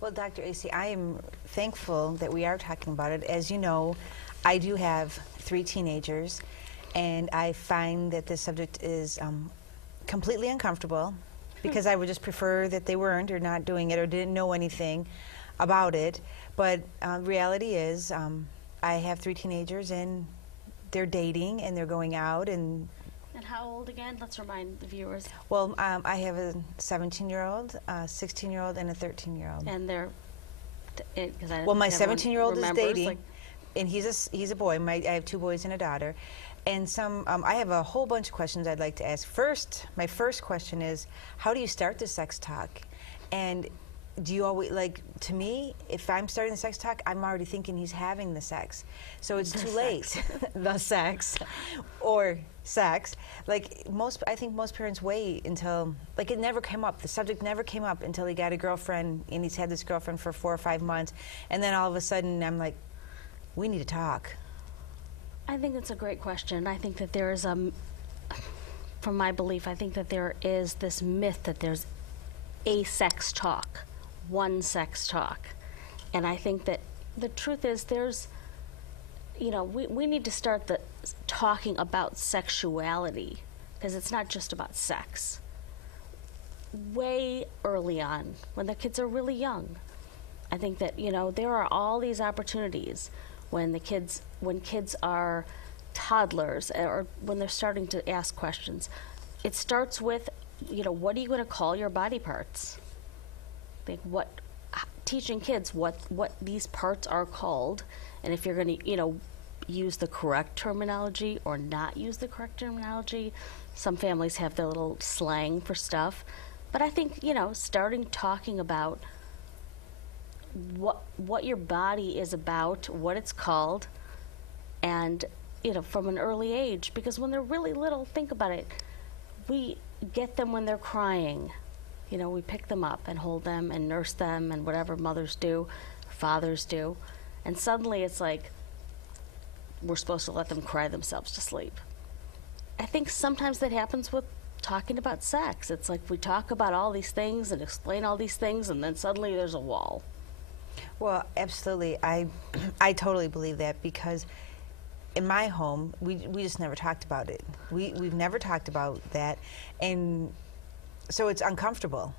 Well, Dr. Acey, I am thankful that we are talking about it. As you know, I do have 3 teenagers, and I find that this subject is completely uncomfortable because I would just prefer that they weren't or not doing it or didn't know anything about it. But reality is I have 3 teenagers, and they're dating, and they're going out. And how old again? Let's remind the viewers. Well, I have a 17-year-old, a 16-year-old, and a 13-year-old. And they're, well, my 17-year-old is dating, and he's a boy. I have 2 boys and a daughter. And I have a whole bunch of questions I'd like to ask. My first question is, how do you start the sex talk? And do you always, like, to me, if I'm starting the sex talk, I'm already thinking he's having the sex. So it's too late. The sex. Or sex. Like, I think most parents wait until, like, it never came up. The subject never came up until he got a girlfriend, and he's had this girlfriend for 4 or 5 months. And then all of a sudden, I'm like, we need to talk. I think it's a great question. I think that there is from my belief, I think that there is this myth that there's a sex talk, one sex talk. And I think that the truth is there's, you know, we need to start talking about sexuality, because it's not just about sex. Way early on, when the kids are really young. I think that, you know, there are all these opportunities when kids are toddlers or when they're starting to ask questions. It starts with, you know, what are you going to call your body parts? Like teaching kids what these parts are called, and if you're going to, you know, use the correct terminology or not use the correct terminology. Some families have their little slang for stuff. But I think, you know, starting talking about what your body is about, what it's called, and, you know, from an early age, because when they're really little, think about it, we get them when they're crying. You know, we pick them up and hold them and nurse them and whatever mothers do, fathers do, and suddenly it's like we're supposed to let them cry themselves to sleep. I think sometimes that happens with talking about sex. It's like we talk about all these things and explain all these things, and then suddenly there's a wall. Well, absolutely. I totally believe that, because in my home, we just never talked about it. We've never talked about that, and so it's uncomfortable.